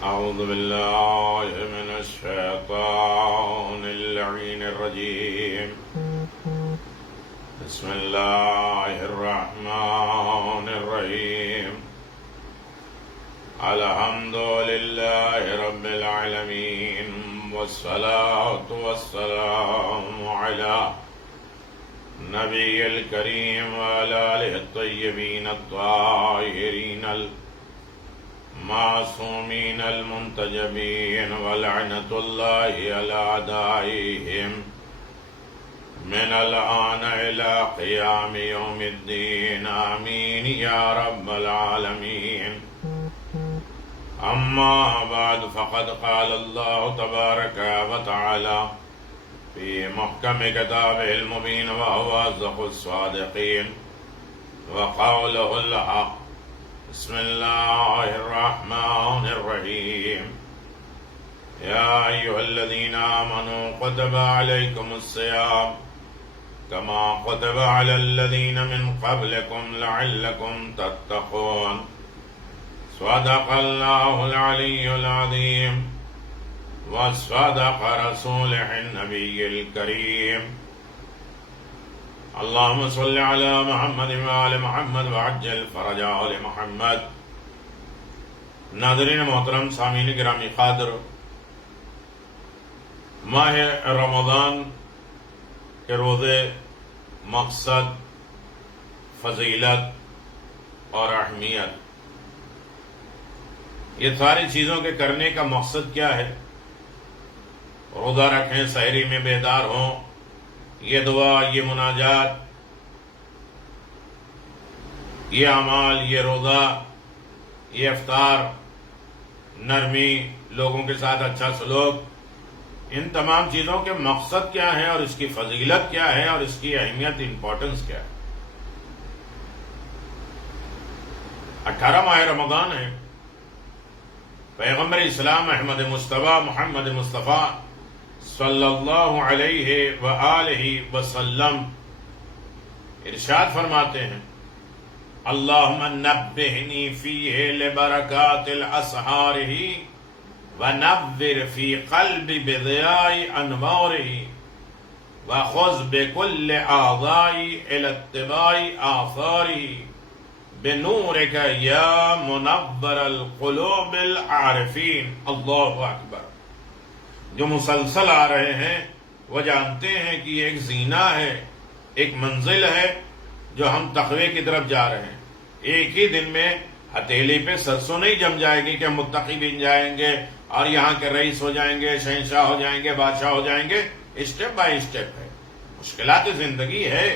أعوذ بالله من الشيطان اللعين الرجيم. بسم الله الرحمن الرحيم. الحمد لله رب العالمين والصلاة والسلام على نبي الكريم وعلى آله الطيبين الطاهرين المعصومين المنتجبين ولعنة الله على أعدائهم من الآن إلى قيام يوم الدين آمين يا رب العالمين. أما بعد فقد قال الله تبارك وتعالى في محكم كتابه المبين وهو أصدق الصادقين وقوله الحق. بسم الله الرحمن الرحيم. يا أيها الذين آمنوا كتب عليكم الصيام كما كتب على الذين من قبلكم لعلكم تتقون. صدق الله العلي العظيم وصدق رسوله النبي الكريم. اللهم صل على محمد وآل محمد وعجل فرج آل محمد. ناظرین محترم، سامعین گرامی قادر، ماہ رمضان کے روزے، مقصد، فضیلت اور اہمیت، یہ ساری چیزوں کے کرنے کا مقصد کیا ہے؟ روزہ رکھیں، سحری میں بیدار ہوں، یہ دعا، یہ مناجات، یہ اعمال، یہ روزہ، یہ افطار، نرمی، لوگوں کے ساتھ اچھا سلوک، ان تمام چیزوں کے مقصد کیا ہے اور اس کی فضیلت کیا ہے اور اس کی اہمیت، امپورٹنس کیا ہے؟ 18 ماہ رمضان ہے. پیغمبر اسلام احمد مصطفیٰ محمد مصطفیٰ صلی اللہ علیہ وآلہ وسلم ارشاد فرماتے ہیں: اللہم نبہنی فیہ لبرکات الاسحارہ ونور فی قلبی بضیاء انوارہ وخذ بکل اعضائی الی اتباع آثارہ بنورک یا منور القلوب العارفین. اللہ اکبر. جو مسلسل آ رہے ہیں وہ جانتے ہیں کہ یہ ایک زینہ ہے، ایک منزل ہے جو ہم تقوی کی طرف جا رہے ہیں. ایک ہی دن میں ہتھیلی پہ سرسوں نہیں جم جائے گی کہ ہم متقی بن جائیں گے اور یہاں کے رئیس ہو جائیں گے، شہنشاہ ہو جائیں گے، بادشاہ ہو جائیں گے. اسٹیپ بائی اسٹیپ ہے. مشکلات زندگی ہے،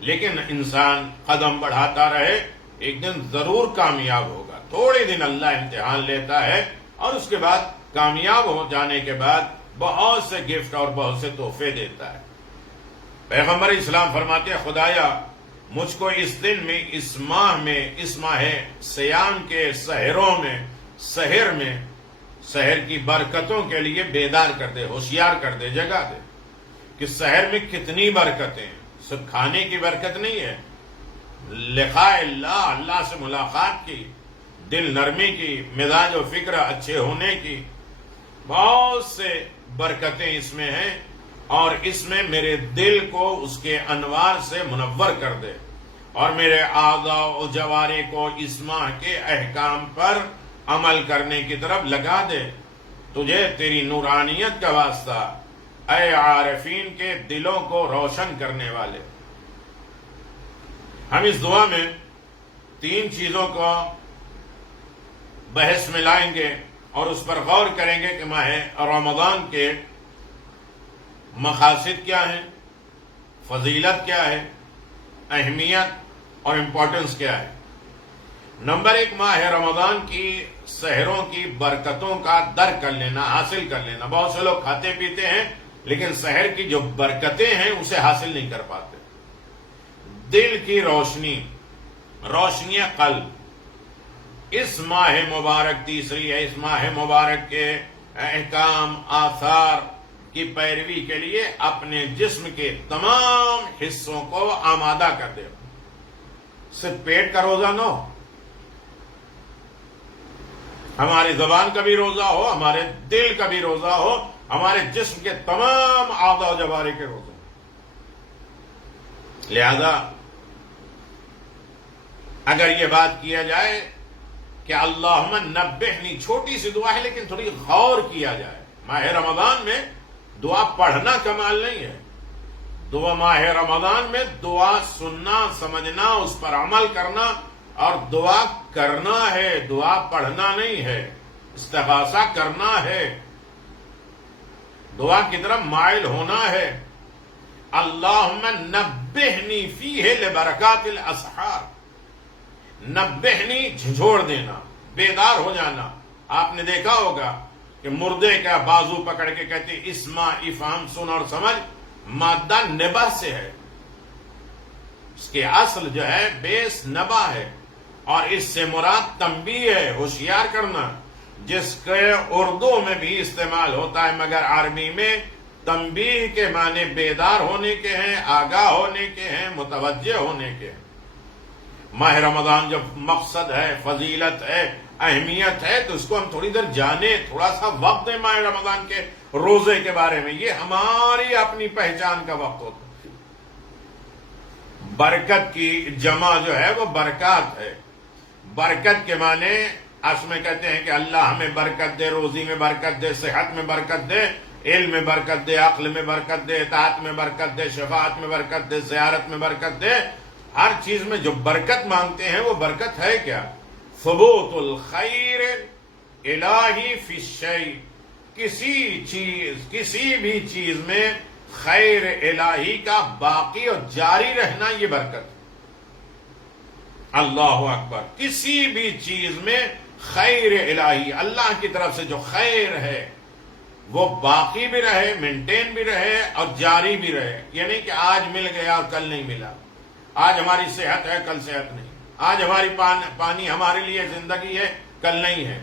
لیکن انسان قدم بڑھاتا رہے، ایک دن ضرور کامیاب ہوگا. تھوڑے دن اللہ امتحان لیتا ہے اور اس کے بعد کامیاب ہو جانے کے بعد بہت سے گفٹ اور بہت سے تحفے دیتا ہے. پیغمبر اسلام فرماتے ہیں: خدایا مجھ کو اس دن میں، اس ماہ میں، اس ماہ سیام کے سحروں میں، سحر کی برکتوں کے لیے بیدار کر دے، ہوشیار کر دے، جگا دے کہ سحر میں کتنی برکتیں ہیں. صرف کھانے کی برکت نہیں ہے، لقاء اللہ، اللہ سے ملاقات کی، دل نرمی کی، مزاج و فکر اچھے ہونے کی، بہت سے برکتیں اس میں ہیں. اور اس میں میرے دل کو اس کے انوار سے منور کر دے اور میرے اعضاء و جوارح کو اس ماہ کے احکام پر عمل کرنے کی طرف لگا دے. تجھے تیری نورانیت کا واسطہ، اے عارفین کے دلوں کو روشن کرنے والے. ہم اس دعا میں 3 چیزوں کو بحث میں لائیں گے اور اس پر غور کریں گے کہ ماہ رمضان کے مقاصد کیا ہیں، فضیلت کیا ہے، اہمیت اور امپورٹنس کیا ہے. نمبر 1، ماہ رمضان کی سحروں کی برکتوں کا درک کر لینا، حاصل کر لینا. بہت سے لوگ کھاتے پیتے ہیں لیکن سحر کی جو برکتیں ہیں اسے حاصل نہیں کر پاتے. دل کی روشنی قلب. اس ماہ مبارک تیسری ہے. اس ماہ مبارک کے احکام، آثار کی پیروی کے لیے اپنے جسم کے تمام حصوں کو آمادہ کر دے. صرف پیٹ کا روزہ نہ ہو. ہماری زبان کا بھی روزہ ہو، ہمارے دل کا بھی روزہ ہو، ہمارے جسم کے تمام اعضاء و جوارح کے روزے. لہذا اگر یہ بات کیا جائے کہ اللہم نبہنی، چھوٹی سی دعا ہے لیکن تھوڑی غور کیا جائے. ماہ رمضان میں دعا پڑھنا کمال نہیں ہے، دعا ماہ رمضان میں دعا سننا، سمجھنا، اس پر عمل کرنا اور دعا کرنا ہے، دعا پڑھنا نہیں ہے. استغاثہ کرنا ہے، دعا کی طرف مائل ہونا ہے. اللہم نبہنی فیہ لبرکات الاسحار. نبہنی جھنجھوڑ دینا، بیدار ہو جانا. آپ نے دیکھا ہوگا کہ مردے کا بازو پکڑ کے کہتے اسما، افہام، سن اور سمجھ. مادہ نبہ سے ہے، اس کے اصل جو ہے بیس نبہ ہے، اور اس سے مراد تنبیہ ہے، ہوشیار کرنا، جس کے اردو میں بھی استعمال ہوتا ہے مگر عربی میں تنبیہ کے معنی بیدار ہونے کے ہیں، آگاہ ہونے کے ہیں، متوجہ ہونے کے ہیں. ماہ رمضان جب مقصد ہے، فضیلت ہے، اہمیت ہے، تو اس کو ہم تھوڑی دیر جانیں، تھوڑا سا وقت دیں ماہ رمضان کے روزے کے بارے میں. یہ ہماری اپنی پہچان کا وقت ہوتا ہے. برکت کی جمع جو ہے وہ برکات ہے. برکت کے معنی اس میں کہتے ہیں کہ اللہ ہمیں برکت دے، روزی میں برکت دے، صحت میں برکت دے، علم میں برکت دے، عقل میں برکت دے، اطاعت میں برکت دے، شفاعت میں برکت دے، زیارت میں برکت دے. ہر چیز میں جو برکت مانگتے ہیں وہ برکت ہے کیا؟ ثبوت الخیر الہی فی الشیء. کسی بھی چیز میں خیر الہی کا باقی اور جاری رہنا، یہ برکت. اللہ اکبر. کسی بھی چیز میں خیر الہی، اللہ کی طرف سے جو خیر ہے وہ باقی بھی رہے، مینٹین بھی رہے اور جاری بھی رہے. یعنی کہ آج مل گیا اور کل نہیں ملا، آج ہماری صحت ہے کل صحت نہیں، آج ہماری پانی ہمارے لیے زندگی ہے کل نہیں ہے.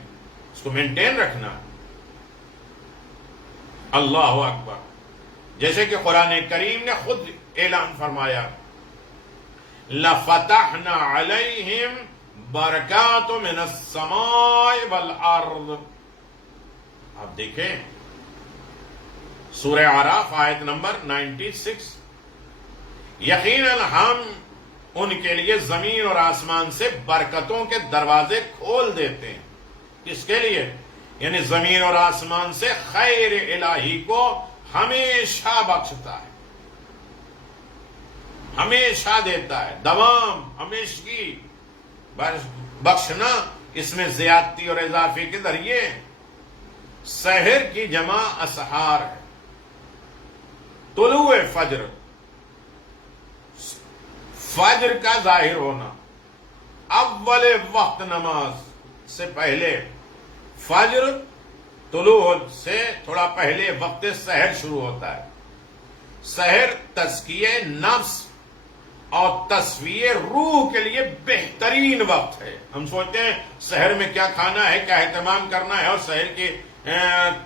اس کو مینٹین رکھنا. اللہ اکبر. جیسے کہ قرآن کریم نے خود اعلان فرمایا لَفَتَحْنَا عَلَيْهِمْ بَرَكَاتٌ مِنَ السَّمَاءِ وَالْأَرْضِ. آپ دیکھیں سورہ اعراف آیت نمبر 96. یقیناً ہم ان کے لیے زمین اور آسمان سے برکتوں کے دروازے کھول دیتے ہیں. کس کے لیے؟ یعنی زمین اور آسمان سے خیر الہی کو ہمیشہ بخشتا ہے، ہمیشہ دیتا ہے، دوام، ہمیشگی. بخشنا اس میں زیادتی اور اضافے کے ذریعے. سحر کی جمع اسحار ہے. طلوع فجر، فجر کا ظاہر ہونا، اول وقت نماز سے پہلے، فجر طلوع سے تھوڑا پہلے وقت سحر شروع ہوتا ہے. سحر تزکیہ نفس اور تصفیہ روح کے لیے بہترین وقت ہے. ہم سوچتے ہیں سحر میں کیا کھانا ہے، کیا اہتمام کرنا ہے اور سحر کی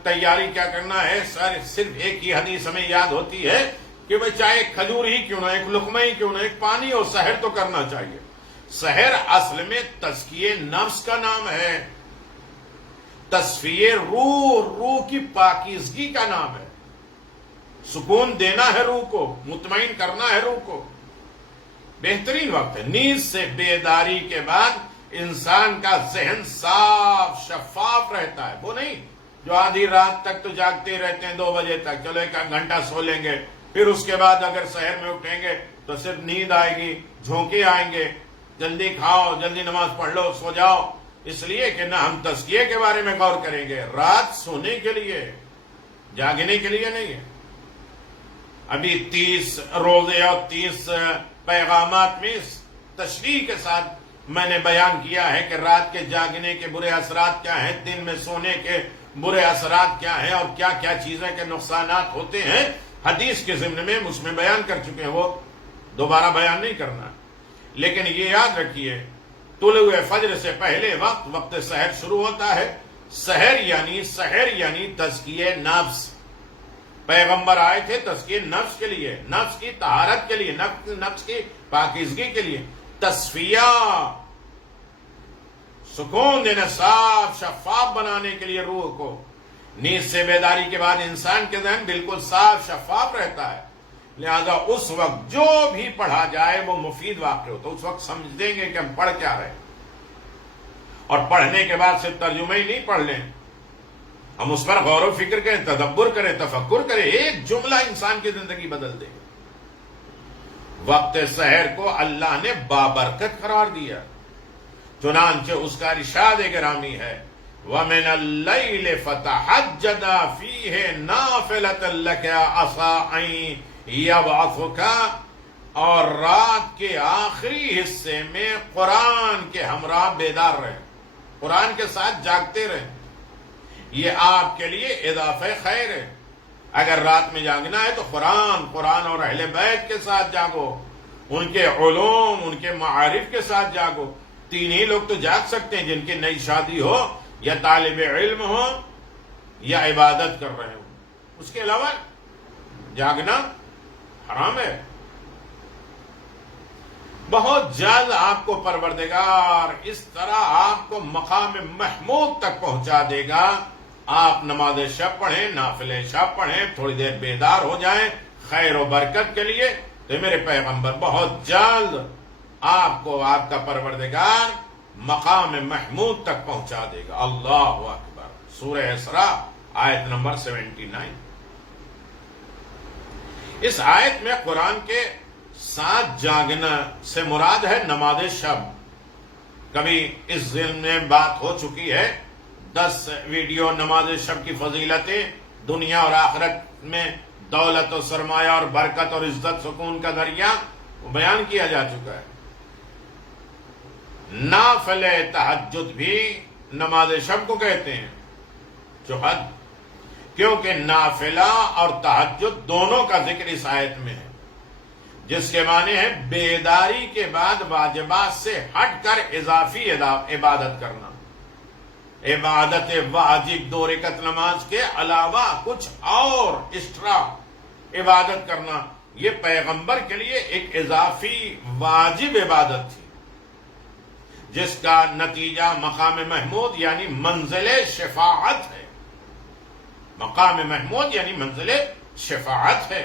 تیاری کیا کرنا ہے. صرف ایک ہی حدیث ہمیں یاد ہوتی ہے کہ بھئی چاہے ایک کھجور ہی کیوں نہ، ایک لقمہ ہی کیوں نہ، ایک پانی ہو، سحر تو کرنا چاہیے. سحر اصل میں تزکیہ نفس کا نام ہے، تصفیہ روح کی پاکیزگی کا نام ہے. سکون دینا ہے روح کو، مطمئن کرنا ہے روح کو. بہترین وقت ہے. نیند سے بیداری کے بعد انسان کا ذہن صاف شفاف رہتا ہے. وہ نہیں جو آدھی رات تک تو جاگتے رہتے ہیں 2 بجے تک، چلو 1 گھنٹہ سو لیں گے، پھر اس کے بعد اگر سحر میں اٹھیں گے تو صرف نیند آئے گی، جھونکے آئیں گے، جلدی کھاؤ، جلدی نماز پڑھ لو، سو جاؤ. اس لیے کہ نہ ہم تزکیے کے بارے میں غور کریں گے. رات سونے کے لیے، جاگنے کے لیے نہیں ہے. ابھی 30 روزے اور 30 پیغامات میں اس تشریح کے ساتھ میں نے بیان کیا ہے کہ رات کے جاگنے کے برے اثرات کیا ہیں، دن میں سونے کے برے اثرات کیا ہیں اور کیا کیا چیزیں کے نقصانات ہوتے ہیں. حدیث کے ضمن میں اس میں بیان کر چکے ہیں، وہ دوبارہ بیان نہیں کرنا. لیکن یہ یاد رکھیے طلوع فجر سے پہلے وقت سحر شروع ہوتا ہے. سحر یعنی تزکیہ نفس. پیغمبر آئے تھے تزکیہ نفس کے لیے، نفس کی طہارت کے لیے، نفس کی پاکیزگی کے لیے. تصفیہ سکون دینا، صاف شفاف بنانے کے لیے روح کو. نیند سے بیداری کے بعد انسان کے ذہن بالکل صاف شفاف رہتا ہے، لہذا اس وقت جو بھی پڑھا جائے وہ مفید واقع ہو، تو اس وقت سمجھ دیں گے کہ ہم پڑھ کیا رہے. اور پڑھنے کے بعد صرف ترجمہ ہی نہیں پڑھ لیں، ہم اس پر غور و فکر کریں، تدبر کریں، تفکر کریں. ایک جملہ انسان کی زندگی بدل دے. وقت سحر کو اللہ نے بابرکت قرار دیا، چنانچہ اس کا ارشاد گرامی ہے وَمِنَ اللَّيْلِ فَتَحَجَّدَ فِيهِ نَافِلَةً لَكَ عَسَىٰ أَن يَبْعَثَكَ، اور رات کے آخری حصے میں قرآن کے ہمراہ بیدار رہیں، قرآن کے ساتھ جاگتے رہیں. یہ آپ کے لیے اضافہ خیر ہے. اگر رات میں جاگنا ہے تو قرآن اور اہل بیت کے ساتھ جاگو، ان کے علوم، ان کے معارف کے ساتھ جاگو. تین ہی لوگ تو جاگ سکتے ہیں، جن کی نئی شادی ہو، یا طالب علم ہو، یا عبادت کر رہے ہو. اس کے علاوہ جاگنا حرام ہے. بہت جلد آپ کو پروردگار اس طرح آپ کو مقام محمود تک پہنچا دے گا. آپ نماز شب پڑھیں، نافل شب پڑھیں، تھوڑی دیر بیدار ہو جائیں خیر و برکت کے لیے، تو میرے پیغمبر بہت جلد آپ کو آپ کا پروردگار مقام محمود تک پہنچا دے گا. اللہ اکبر. سورہ اسراء آیت نمبر 79. اس آیت میں قرآن کے ساتھ جاگنا سے مراد ہے نماز شب. کبھی اس ضمن میں بات ہو چکی ہے، 10 ویڈیو نماز شب کی فضیلتیں، دنیا اور آخرت میں دولت و سرمایہ اور برکت اور عزت سکون کا ذریعہ، وہ بیان کیا جا چکا ہے. نافل تہجد بھی نماز شب کو کہتے ہیں، چوہد، کیونکہ نافلہ اور تہجد دونوں کا ذکر اس آیت میں ہے، جس کے معنی ہے بیداری کے بعد واجبات سے ہٹ کر اضافی عبادت کرنا. عبادت واجب 2 رکعت نماز کے علاوہ کچھ اور ایکسٹرا عبادت کرنا، یہ پیغمبر کے لیے ایک اضافی واجب عبادت تھی، جس کا نتیجہ مقام محمود یعنی منزل شفاعت ہے. مقام محمود یعنی منزل شفاعت ہے.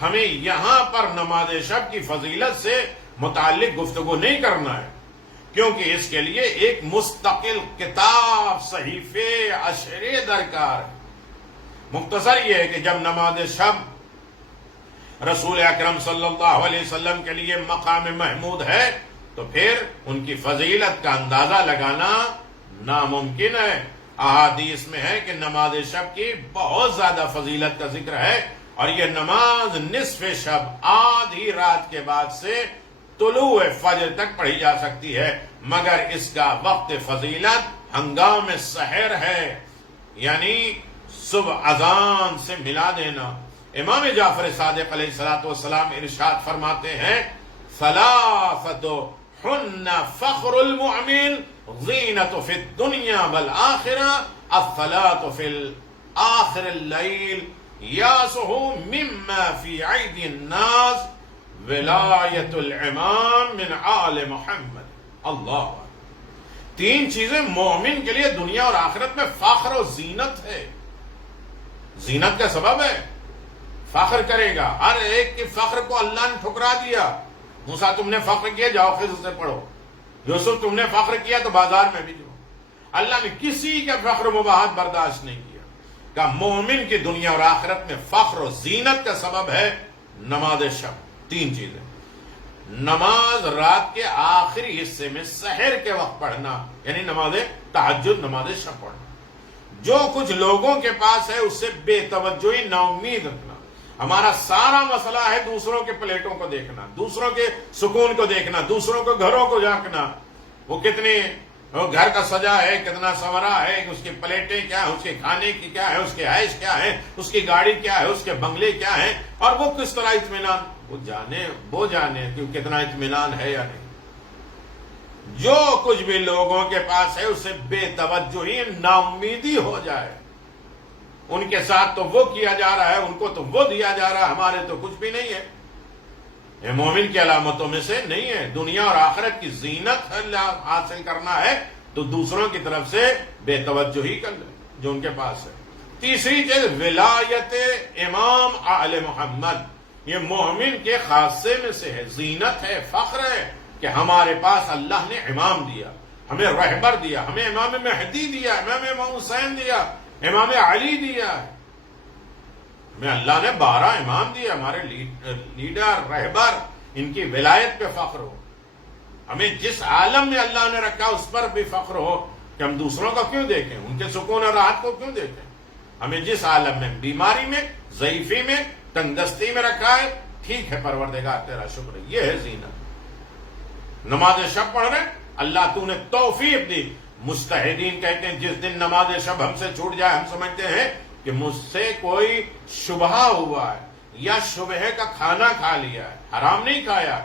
ہمیں یہاں پر نماز شب کی فضیلت سے متعلق گفتگو نہیں کرنا ہے، کیونکہ اس کے لیے ایک مستقل کتاب، صحیفے، اشرے درکار ہے. مختصر یہ ہے کہ جب نماز شب رسول اکرم صلی اللہ علیہ وسلم کے لیے مقام محمود ہے تو پھر ان کی فضیلت کا اندازہ لگانا ناممکن ہے. احادیث میں ہے کہ نماز شب کی بہت زیادہ فضیلت کا ذکر ہے، اور یہ نماز نصف شب، آدھی رات کے بعد سے طلوع فجر تک پڑھی جا سکتی ہے، مگر اس کا وقت فضیلت ہنگام سحر ہے، یعنی صبح اذان سے ملا دینا. امام جعفر صادق علیہ السلام ارشاد فرماتے ہیں ثلاثۃ ہن فخر المؤمن زینۃ فی الدنیا والآخرہ الصلاۃ فی آخر اللیل یاسہ مما فی عید الناس ولایت الامام من آل محمد. اللہ، 3 چیزیں مومن کے لیے دنیا اور آخرت میں فخر و زینت ہے، زینت کا سبب ہے، فخر کرے گا. ہر ایک کے فخر کو اللہ نے ٹھکرا دیا. موسیٰ تم نے فخر کیا، جاؤ خضر سے پڑھو. یوسف تم نے فخر کیا تو بازار میں بھی جاؤ. اللہ نے کسی کا فخر و مباحث برداشت نہیں کیا. کہ مومن کی دنیا اور آخرت میں فخر و زینت کا سبب ہے نماز شب. 3 چیزیں: نماز رات کے آخری حصے میں سحر کے وقت پڑھنا، یعنی نماز تہجد، نماز شب پڑھنا. جو کچھ لوگوں کے پاس ہے اس سے بے توجہی، نا امید رکھنا. ہمارا سارا مسئلہ ہے دوسروں کے پلیٹوں کو دیکھنا، دوسروں کے سکون کو دیکھنا، دوسروں کے گھروں کو جھانکنا. وہ کتنے گھر کا سجا ہے، کتنا سورا ہے، اس کی پلیٹیں کیا ہیں، اس کے کھانے کی کیا ہے، اس کے عیش کیا ہے، اس کی گاڑی کیا ہے، اس کے بنگلے کیا ہیں، اور وہ کس طرح اطمینان، وہ جانے کہ کتنا اطمینان ہے یا نہیں. جو کچھ بھی لوگوں کے پاس ہے اسے بے توجہی، نا امیدی ہو جائے. ان کے ساتھ تو وہ کیا جا رہا ہے، ان کو تو وہ دیا جا رہا ہے، ہمارے تو کچھ بھی نہیں ہے. مومن کی علامتوں میں سے نہیں ہے. دنیا اور آخرت کی زینت حاصل کرنا ہے تو دوسروں کی طرف سے بے توجہی کر لے جو ان کے پاس ہے۔ تیسری چیز ولایت امام آل محمد، یہ مومن کے خاصے میں سے ہے، زینت ہے، فخر ہے کہ ہمارے پاس اللہ نے امام دیا، ہمیں رہبر دیا، ہمیں امام مہدی دیا، امام حسین دیا، امام علی دیا ہے، ہمیں اللہ نے 12 امام دیا، ہمارے لیڈر رہبر، ان کی ولایت پہ فخر ہو۔ ہمیں جس عالم میں اللہ نے رکھا اس پر بھی فخر ہو کہ ہم دوسروں کو کیوں دیکھیں، ان کے سکون اور راحت کو کیوں دیکھیں۔ ہمیں جس عالم میں، بیماری میں، ضعیفی میں، تنگدستی میں رکھا ہے، ٹھیک ہے پروردگار تیرا شکر ہے، یہ ہے زینت۔ نماز شب پڑھ رہے ہیں، اللہ تو نے توفیق دی۔ مجتہدین کہتے ہیں جس دن نماز شب ہم سے چھوٹ جائے، ہم سمجھتے ہیں کہ مجھ سے کوئی شبہ ہوا ہے یا شبہ کا کھانا کھا لیا ہے، حرام نہیں کھایا،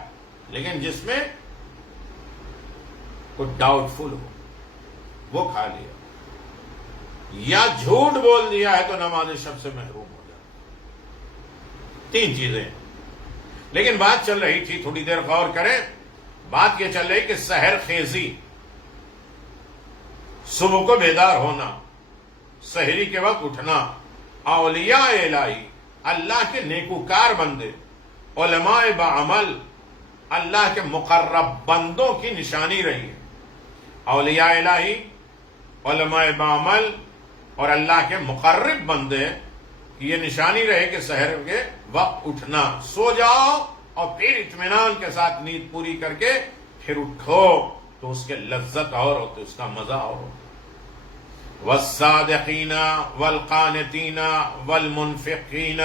لیکن جس میں کوئی ڈاؤٹ فل ہو وہ کھا لیا، یا جھوٹ بول دیا ہے تو نماز شب سے محروم ہو جائے۔ 3 چیزیں، لیکن بات چل رہی تھی، تھوڑی دیر غور کریں، بات یہ چل رہی کہ سحر خیزی، صبح کو بیدار ہونا، سحری کے وقت اٹھنا، اولیاء الہی، اللہ کے نیکوکار بندے، علماء بعمل، اللہ کے مقرب بندوں کی نشانی رہی ہے۔ اولیاء الہی، علماء بعمل اور اللہ کے مقرب بندے کی یہ نشانی رہے کہ سحر کے وقت اٹھنا، سو جاؤ اور پھر اطمینان کے ساتھ نیند پوری کر کے پھر اٹھو تو اس کے لذت اور ہوتی، اس کا مزہ اور ہوتا۔ والصادقین والقانتین والمنفقین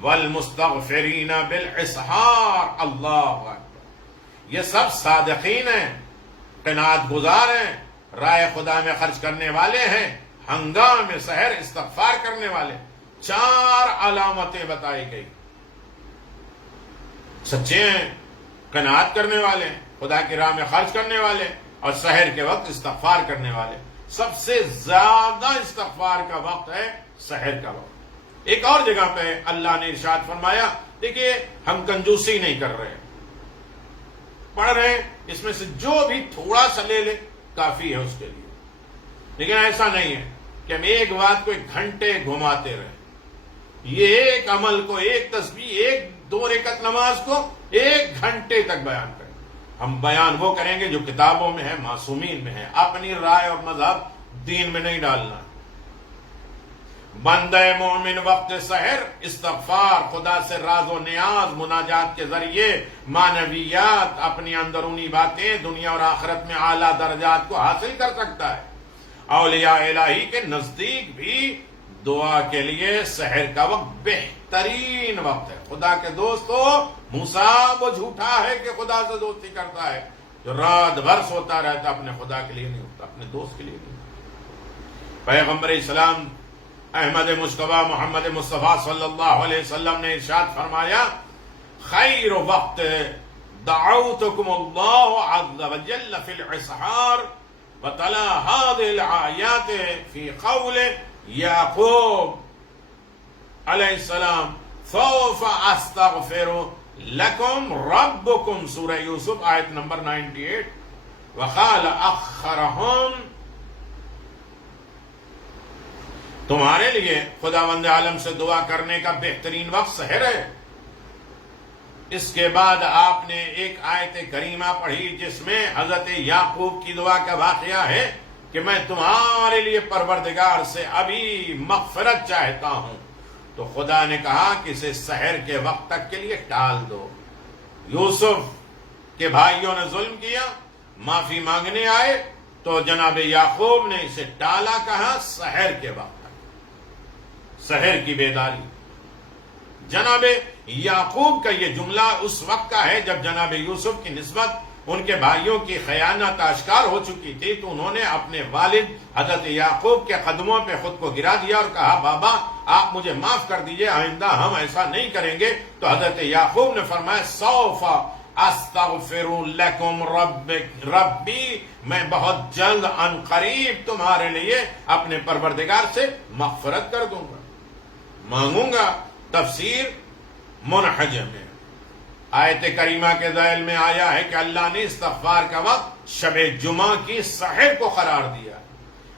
والمستغفرین بالاسحار، اللہ اکبر، یہ سب صادقین ہیں، قناعت گزار ہیں، رائے خدا میں خرچ کرنے والے ہیں، ہنگام سحر استغفار کرنے والے۔ 4 علامتیں بتائی گئی، سچے ہیں، قناعت کرنے والے، خدا کی راہ میں خرچ کرنے والے، اور سحر کے وقت استغفار کرنے والے۔ سب سے زیادہ استغفار کا وقت ہے سحر کا وقت۔ ایک اور جگہ پہ اللہ نے ارشاد فرمایا، دیکھیے ہم کنجوسی نہیں کر رہے، پڑھ رہے ہیں، اس میں سے جو بھی تھوڑا سا لے لے کافی ہے اس کے لیے، لیکن ایسا نہیں ہے کہ ہم ایک بات کو 1 گھنٹے گھماتے رہیں، یہ ایک عمل کو، ایک تسبیح، 1-2 رکعت نماز کو 1 گھنٹے تک بیان کریں۔ ہم بیان وہ کریں گے جو کتابوں میں ہے، معصومین میں ہے، اپنی رائے اور مذہب دین میں نہیں ڈالنا۔ بندہ مومن وقت سحر استغفار، خدا سے راز و نیاز، مناجات کے ذریعے معنویات، اپنی اندرونی باتیں، دنیا اور آخرت میں اعلیٰ درجات کو حاصل کر سکتا ہے۔ اولیاء الہی کے نزدیک بھی دعا کے لیے سحر کا وقت بہترین وقت ہے۔ خدا کے دوستو، موسیٰ وہ جھوٹا ہے کہ خدا سے دوستی کرتا ہے جو رات بھر سوتا رہتا، اپنے خدا کے لیے نہیں ہوتا، اپنے دوست کے لیے نہیں۔ پیغمبر اسلام احمد مصطفیٰ محمد مصطفیٰ صلی اللہ علیہ وسلم نے ارشاد فرمایا، خیر وقت دعوتکم اللہ عز وجل فی الاسحار وتلا هذه الآیات فی قول یعقوب علیہ السلام سوف استغفر لکم ربکم، سورہ یوسف آیت نمبر 98۔ وقال اخرہم، تمہارے لیے خداوند عالم سے دعا کرنے کا بہترین وقت سحر ہے۔ اس کے بعد آپ نے ایک آیت کریمہ پڑھی جس میں حضرت یعقوب کی دعا کا واقعہ ہے کہ میں تمہارے لیے پروردگار سے ابھی مغفرت چاہتا ہوں، تو خدا نے کہا کہ اسے سحر کے وقت تک کے لیے ٹال دو۔ یوسف کے بھائیوں نے ظلم کیا، معافی مانگنے آئے تو جناب یعقوب نے اسے ٹالا، کہا سحر کے وقت تک، سحر کی بیداری۔ جناب یعقوب کا یہ جملہ اس وقت کا ہے جب جناب یوسف کی نسبت ان کے بھائیوں کی خیانت آشکار ہو چکی تھی، تو انہوں نے اپنے والد حضرت یعقوب کے قدموں پہ خود کو گرا دیا اور کہا بابا آپ مجھے معاف کر دیجئے، آئندہ ہم ایسا نہیں کریں گے۔ تو حضرت یعقوب نے فرمایا سوف استغفر لکم ربی، میں بہت جلد ان قریب تمہارے لیے اپنے پروردگار سے مغفرت کر دوں گا، مانگوں گا۔ تفسیر منحج میں آیت کریمہ کے ذیل میں آیا ہے کہ اللہ نے استغفار کا وقت شب جمعہ کی سحر کو قرار دیا۔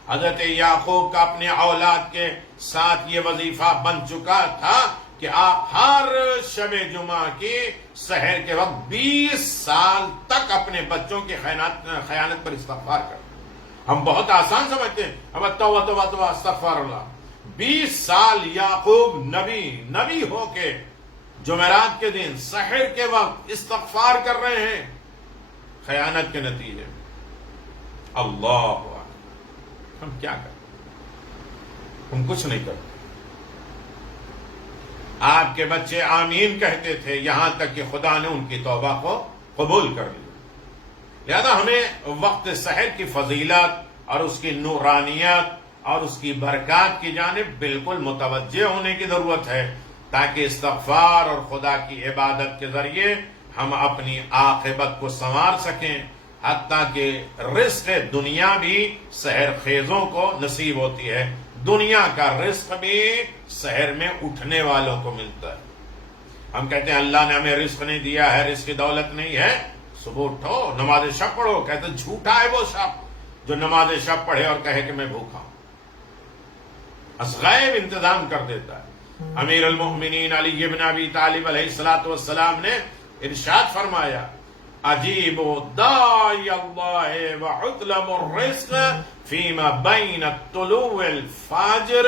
حضرت یعقوب کا اپنے اولاد کے ساتھ یہ وظیفہ بن چکا تھا کہ آپ ہر شب جمعہ کی سحر کے وقت 20 سال تک اپنے بچوں کی خیانت پر استغفار کریں۔ ہم بہت آسان سمجھتے ہیں، اب توبہ استغفار اللہ۔ 20 سال یعقوب نبی ہو کے جمعرات کے دن سحر کے وقت استغفار کر رہے ہیں خیانت کے نتیجے میں۔ اللہ اکبر، ہم کیا کرتے؟ ہم کچھ نہیں کرتے۔ آپ کے بچے آمین کہتے تھے، یہاں تک کہ خدا نے ان کی توبہ کو قبول کر لیا۔ لہذا ہمیں وقت سحر کی فضیلت اور اس کی نورانیت اور اس کی برکات کی جانب بالکل متوجہ ہونے کی ضرورت ہے، تاکہ استغفار اور خدا کی عبادت کے ذریعے ہم اپنی عاقبت کو سنوار سکیں، حتیٰ کہ رزق دنیا بھی سحر خیزوں کو نصیب ہوتی ہے۔ دنیا کا رزق بھی سحر میں اٹھنے والوں کو ملتا ہے۔ ہم کہتے ہیں اللہ نے ہمیں رزق نہیں دیا ہے، رزق کی دولت نہیں ہے، صبح اٹھو نماز شب پڑھو۔ کہتے ہیں جھوٹا ہے وہ شب جو نماز شب پڑھے اور کہے کہ میں بھوکا ہوں۔ غیب انتظام کر دیتا ہے۔ امیر المؤمنین علی بن ابی طالب علیہ السلام نے ارشاد فرمایا، عجیب داعی اللہ وعطلب الرزق فیما بین طلوع الفجر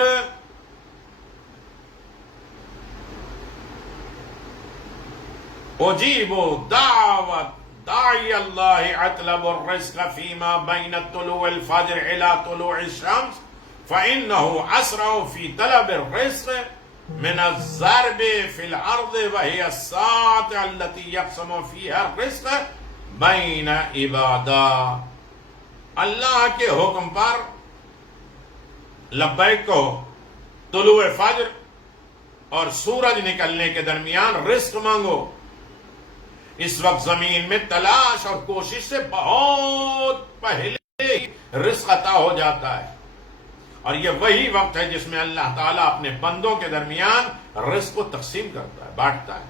اجیب دعوت داعی اللہ اطلب الرزق فیما بین طلوع الفجر الى طلوع الشمس فإنه أسرع في طلب الرزق من الضرب في الأرض وهي الساعة التي يقسم فيها الرزق بين عباده۔ اللہ کے حکم پر لبیک کو طلوع فجر اور سورج نکلنے کے درمیان رزق مانگو۔ اس وقت زمین میں تلاش اور کوشش سے بہت پہلے ہی رزق عطا ہو جاتا ہے، اور یہ وہی وقت ہے جس میں اللہ تعالیٰ اپنے بندوں کے درمیان رزق کو تقسیم کرتا ہے، بانٹتا ہے۔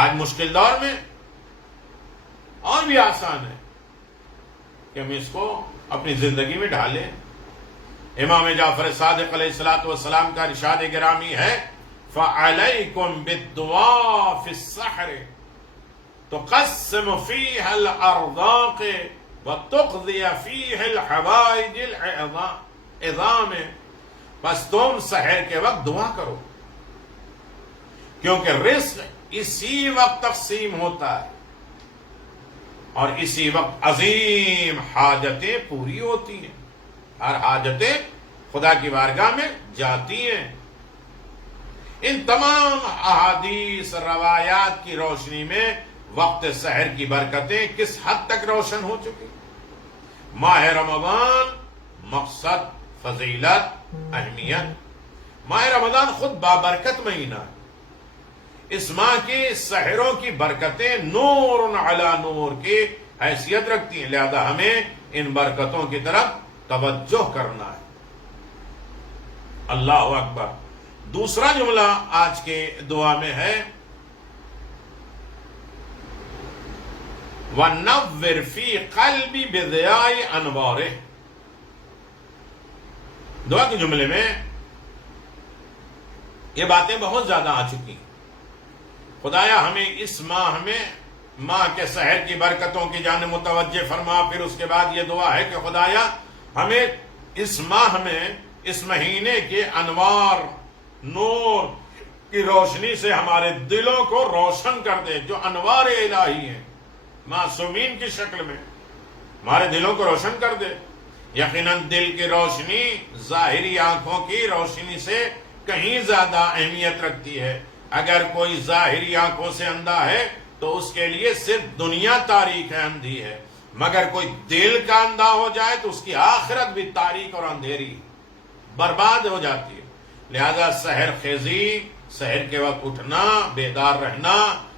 آج مشکل دور میں اور بھی آسان ہے کہ ہم اس کو اپنی زندگی میں ڈھالیں۔ امام جعفر صادق علیہ السلام کا ارشاد گرامی ہے، فَعَلَيْكُمْ بِالدُّعَاءِ فِي السَّحْرِ تُقَسِّمُ فِيهَا الْأَرْزَاقِ وَتُقْضِيَ فِيهِ الْحَوَائِجِ الْعِظَامِ۔ بس تم سحر کے وقت دعا کرو، کیونکہ رزق اسی وقت تقسیم ہوتا ہے اور اسی وقت عظیم حاجتیں پوری ہوتی ہیں۔ ہر حاجتیں خدا کی بارگاہ میں جاتی ہیں۔ ان تمام احادیث روایات کی روشنی میں وقت سحر کی برکتیں کس حد تک روشن ہو چکی۔ ماہ رمضان مقصد، فضیلت، اہمیت۔ ماہ رمضان خود بابرکت مہینہ ہے۔ اس ماہ کی سحروں کی برکتیں نور علی نور کی حیثیت رکھتی ہیں، لہذا ہمیں ان برکتوں کی طرف توجہ کرنا ہے۔ اللہ اکبر۔ دوسرا جملہ آج کے دعا میں ہے، وَنَوِّرْ فِي قَلْبِ بِضِيَاءِ أَنْوَارِهِ۔ دعا کے جملے میں یہ باتیں بہت زیادہ آ چکی ہیں۔ خدایا ہمیں اس ماہ میں ماہ کے سحر کی برکتوں کی جانب متوجہ فرما۔ پھر اس کے بعد یہ دعا ہے کہ خدایا ہمیں اس ماہ میں، اس مہینے کے انوار، نور کی روشنی سے ہمارے دلوں کو روشن کر دے، جو انوار الہی ہیں معصومین کی شکل میں ہمارے دلوں کو روشن کر دے۔ یقیناً دل کی روشنی ظاہری آنکھوں کی روشنی سے کہیں زیادہ اہمیت رکھتی ہے۔ اگر کوئی ظاہری آنکھوں سے اندھا ہے تو اس کے لیے صرف دنیا تاریک ہے، اندھی ہے، مگر کوئی دل کا اندھا ہو جائے تو اس کی آخرت بھی تاریک اور اندھیری برباد ہو جاتی ہے۔ لہذا سحر خیزی، سحر کے وقت اٹھنا، بیدار رہنا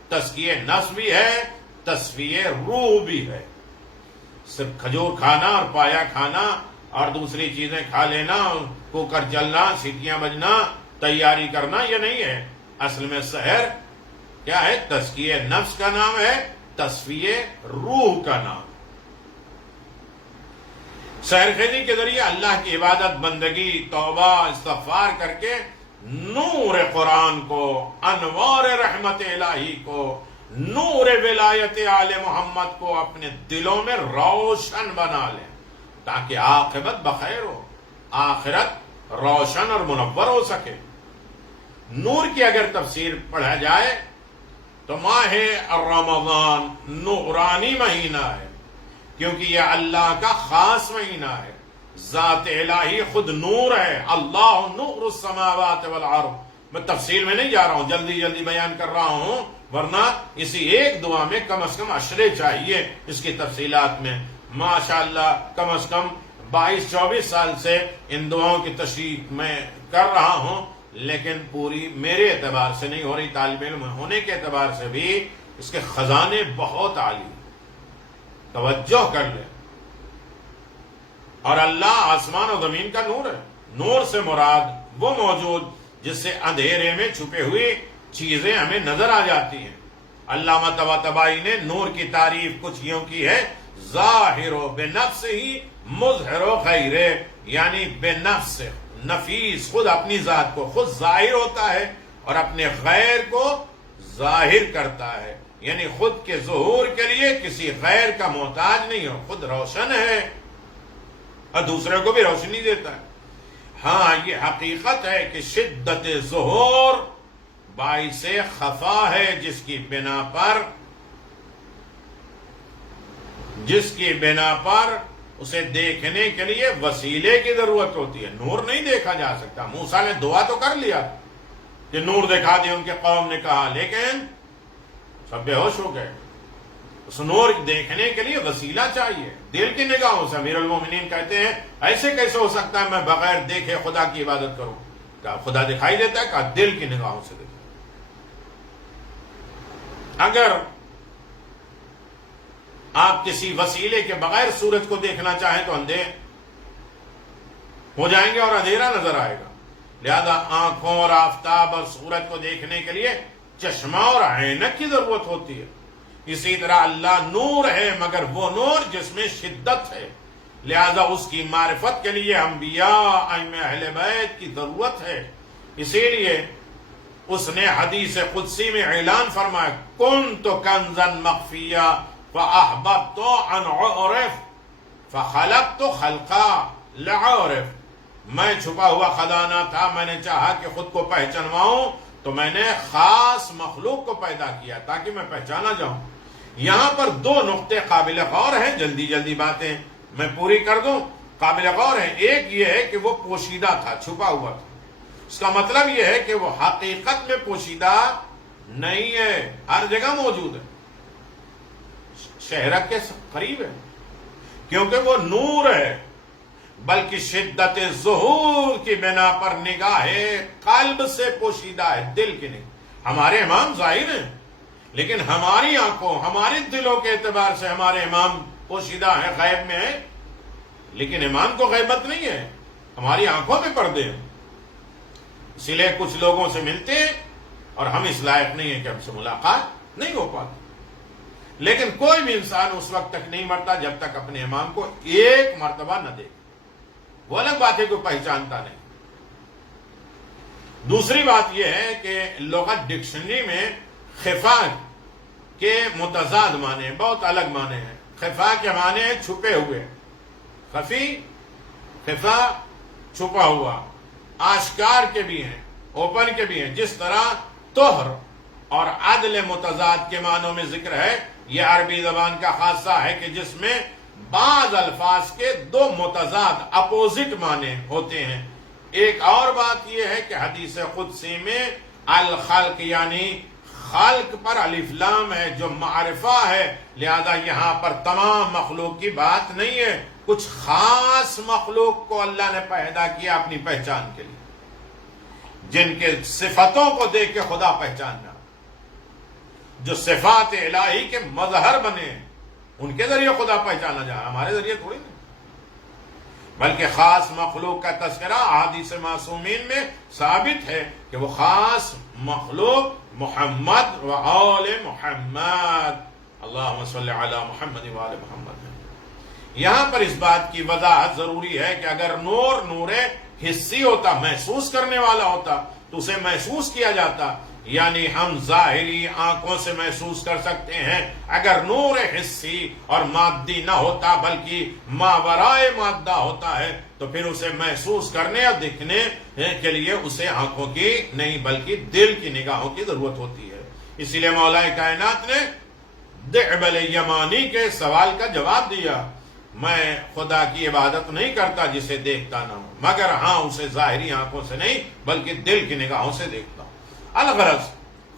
تزکیہ نفس بھی ہے، تصفیہ روح بھی ہے۔ صرف کھجور کھانا اور پایا کھانا اور دوسری چیزیں کھا لینا، کوکر چلنا، سیٹیاں بجنا، تیاری کرنا، یہ نہیں ہے۔ اصل میں سحر کیا ہے؟ تزکیہ نفس کا نام ہے، تصفیہ روح کا نام. سحرخیزی کے ذریعے اللہ کی عبادت، بندگی، توبہ، استغفار کر کے نور قرآن کو، انوار رحمت الہی کو، نور ولایت آل محمد کو اپنے دلوں میں روشن بنا لیں تاکہ عاقبت بخیر ہو، آخرت روشن اور منور ہو سکے. نور کی اگر تفسیر پڑھا جائے تو ماہ رمضان نورانی مہینہ ہے، کیونکہ یہ اللہ کا خاص مہینہ ہے. ذات الہی خود نور ہے. اللہ نور السماوات والارض. میں تفصیل میں نہیں جا رہا ہوں، جلدی جلدی بیان کر رہا ہوں، ورنہ اسی ایک دعا میں کم از کم اشرے چاہیے اس کی تفصیلات میں. ماشاءاللہ کم از کم 22-24 سال سے ان دعاؤں کی تشریح میں کر رہا ہوں، لیکن پوری میرے اعتبار سے نہیں ہو رہی، طالب علم ہونے کے اعتبار سے بھی اس کے خزانے بہت عالی. توجہ کر لیں. اور اللہ آسمان و زمین کا نور ہے. نور سے مراد وہ موجود جس سے اندھیرے میں چھپے ہوئی چیزیں ہمیں نظر آ جاتی ہیں. علامہ طباطبائی نے نور کی تعریف کچھ یوں کی ہے: ظاہر بے نفس ہی مظہر غیر، یعنی بے نفس نفیس خود اپنی ذات کو خود ظاہر ہوتا ہے اور اپنے غیر کو ظاہر کرتا ہے، یعنی خود کے ظہور کے لیے کسی غیر کا محتاج نہیں ہو، خود روشن ہے اور دوسرے کو بھی روشنی دیتا ہے. ہاں یہ حقیقت ہے کہ شدت ظہور باعث خفا ہے، جس کی بنا پر اسے دیکھنے کے لیے وسیلے کی ضرورت ہوتی ہے. نور نہیں دیکھا جا سکتا. موسیٰ نے دعا تو کر لیا کہ نور دکھا دے، ان کے قوم نے کہا، لیکن سب بے ہوش ہو گئے. اس نور دیکھنے کے لیے وسیلہ چاہیے، دل کی نگاہوں سے. امیر المومنین کہتے ہیں ایسے کیسے ہو سکتا ہے میں بغیر دیکھے خدا کی عبادت کروں؟ کہا خدا دکھائی دیتا ہے، کہا دل کی نگاہوں سے دیکھا. اگر آپ کسی وسیلے کے بغیر سورج کو دیکھنا چاہیں تو اندھے ہو جائیں گے اور اندھیرا نظر آئے گا. لہذا آنکھوں اور آفتاب اور سورج کو دیکھنے کے لیے چشمہ اور عینک کی ضرورت ہوتی ہے. اسی طرح اللہ نور ہے، مگر وہ نور جس میں شدت ہے. لہذا اس کی معرفت کے لیے انبیاء، ائمہ اہل بیت کی ضرورت ہے. اسی لیے اس نے حدیث قدسی میں اعلان فرمایا: کنت کنزا مخفیا فاحببت ان اعرف فخلقت خلقا لعرف. میں چھپا ہوا خزانہ تھا، میں نے چاہا کہ خود کو پہچانواؤں تو میں نے خاص مخلوق کو پیدا کیا تاکہ میں پہچانا جاؤں. یہاں پر دو نقطے قابل غور ہیں، جلدی جلدی باتیں میں پوری کر دوں. قابل غور ہے. ایک یہ ہے کہ وہ پوشیدہ تھا، چھپا ہوا تھا. اس کا مطلب یہ ہے کہ وہ حقیقت میں پوشیدہ نہیں ہے، ہر جگہ موجود ہے، شہرت کے قریب ہے، کیونکہ وہ نور ہے. بلکہ شدت ظہور کی بنا پر نگاہ قلب سے پوشیدہ ہے، دل کی نہیں. ہمارے امام ظاہر ہیں، لیکن ہماری آنکھوں، ہمارے دلوں کے اعتبار سے ہمارے امام پوشیدہ ہیں، غیب میں ہیں. لیکن امام کو غیبت نہیں ہے، ہماری آنکھوں میں پردے ہیں. اسی لیے کچھ لوگوں سے ملتے ہیں اور ہم اس لائق نہیں ہیں کہ ہم سے ملاقات نہیں ہو پاتی. لیکن کوئی بھی انسان اس وقت تک نہیں مرتا جب تک اپنے امام کو ایک مرتبہ نہ دیکھے. وہ الگ بات ہے، کوئی پہچانتا نہیں. دوسری بات یہ ہے کہ لغت ڈکشنری میں خفا کے متضاد معنی ہیں، بہت الگ معنی ہیں. خفا کے معنی ہیں چھپے ہوئے، خفی، خفا چھپا ہوا. آشکار کے بھی ہیں، اوپن کے بھی ہیں. جس طرح طہر اور عدل متضاد کے معنوں میں ذکر ہے، یہ عربی زبان کا خاصہ ہے کہ جس میں بعض الفاظ کے دو متضاد اپوزٹ معنی ہوتے ہیں. ایک اور بات یہ ہے کہ حدیث قدسی میں الخلق یعنی خلق پر الف لام ہے جو معرفہ ہے. لہذا یہاں پر تمام مخلوق کی بات نہیں ہے، کچھ خاص مخلوق کو اللہ نے پیدا کیا اپنی پہچان کے لیے، جن کے صفتوں کو دیکھ کے خدا پہچاننا، جو صفات الہی کے مظہر بنے ہیں، ان کے ذریعے خدا پہچانا جا رہا، ہمارے ذریعے تھوڑی نہیں. بلکہ خاص مخلوق کا تذکرہ احادیث معصومین میں ثابت ہے کہ وہ خاص مخلوق محمد و آل محمد، اللہم صلی علی محمد و آل محمد ہے۔ یہاں پر اس بات کی وضاحت ضروری ہے کہ اگر نور حصی ہوتا، محسوس کرنے والا ہوتا، تو اسے محسوس کیا جاتا، یعنی ہم ظاہری آنکھوں سے محسوس کر سکتے ہیں۔ اگر نور حصی اور مادی نہ ہوتا بلکہ ماورائے مادہ ہوتا ہے تو پھر اسے محسوس کرنے اور دکھنے کے لیے اسے آنکھوں کی نہیں بلکہ دل کی نگاہوں کی ضرورت ہوتی ہے۔ اسی لیے مولا کائنات نے دعبل یمانی کے سوال کا جواب دیا، میں خدا کی عبادت نہیں کرتا جسے دیکھتا نہ ہوں، مگر ہاں اسے ظاہری آنکھوں سے نہیں بلکہ دل کی نگاہوں سے دیکھتا ہوں۔ الغرض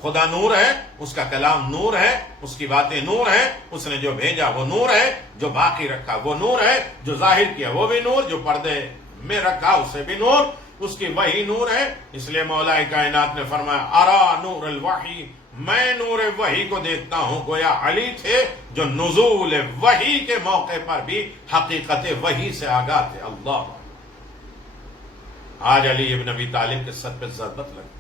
خدا نور ہے، اس کا کلام نور ہے، اس کی باتیں نور ہے، اس نے جو بھیجا وہ نور ہے، جو باقی رکھا وہ نور ہے، جو ظاہر کیا وہ بھی نور، جو پردے میں رکھا اسے بھی نور، اس کی وحی نور ہے۔ اس لیے مولا کائنات نے فرمایا ارا نور الوحی، میں نور وحی کو دیکھتا ہوں۔ گویا علی تھے جو نزول وحی کے موقع پر بھی حقیقت وحی سے آگاہ تھے۔ اللہ، آج علی ابن ابی طالب کے سر پہ ضربت لگی،